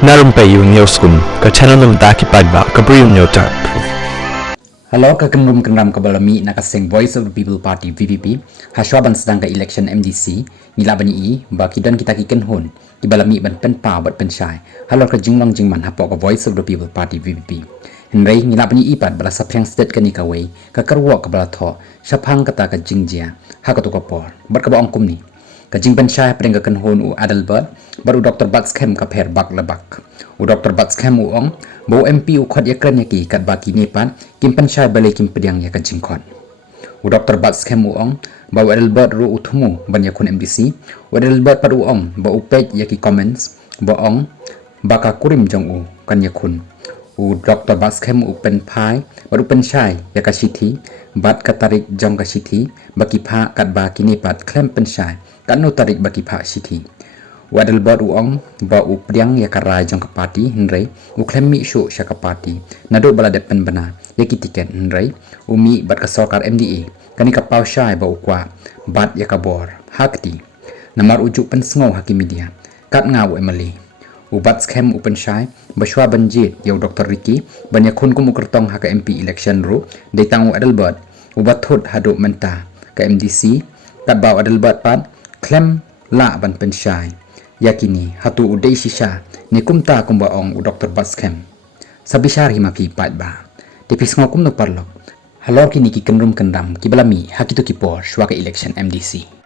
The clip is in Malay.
Na Rympei U Hynñiewtrep ke channel nabynta ki paidbah ke Bri U Hynñiewtrep. Halo ke kenrum kebalami nak kaseng Voice of the People Party VPP haswaban sedang ke election MDC ngila bani i ba kidan kita ki kenhun ibalami ban pen pa bat pen shai halo ke jinglong jingman hapok ke Voice of the People Party VPP henrei ngila bani i pat bala sapyang state ke nikawai ke kerwa ke bala tho syapang kata ke jingjia ha ke tukapor bat ke ba ongkum ni ke jing pen shai pring ke kenhun u adalbert baru Dr. Batskem ke per bakla bak u Dr. Batskem u ong bo MP u khot yakran yaki kat baki nepan kim panchai balai kim pediang yakan jingkon u Dr. Batskem u ong ba Adalbert ru uthumu ban yakun MDC u Adalbert padu ong ba upej yaki comments ba ong baka kurim jong u kan yakun u Dr. Batskem u pen pai baru panchai yakashiti bat katarik jong kashiti baki pha kat baki nepat klem panchai kan no tarik baki pha shiti Wadal bot uong ba upriang ya karai jong kapati henrei u klemi shu sya kapati nado bala depen bana ya tiket henrei umi bat ka sarkar MDA kani ka pau syai ba ukwa bat ya kabor hakti namar ujuk pen sngo haki media kat ngau emali u bat scam open syai ba shwa banjit ya Dr. Ricky ban ya khun kum kertong haka MP election ru de tangu Adalbert u bat thot hadu menta ka MDC kat ba Adalbert pat klem la ban pen syai yakini Hato udai shisha ni kumta kumbaong u Dr. Batskem sabishar himapi paidbah tipis ngokum no parlok halor kini ki kenrum kendam ki balami hakitu kipor shwaka election MDC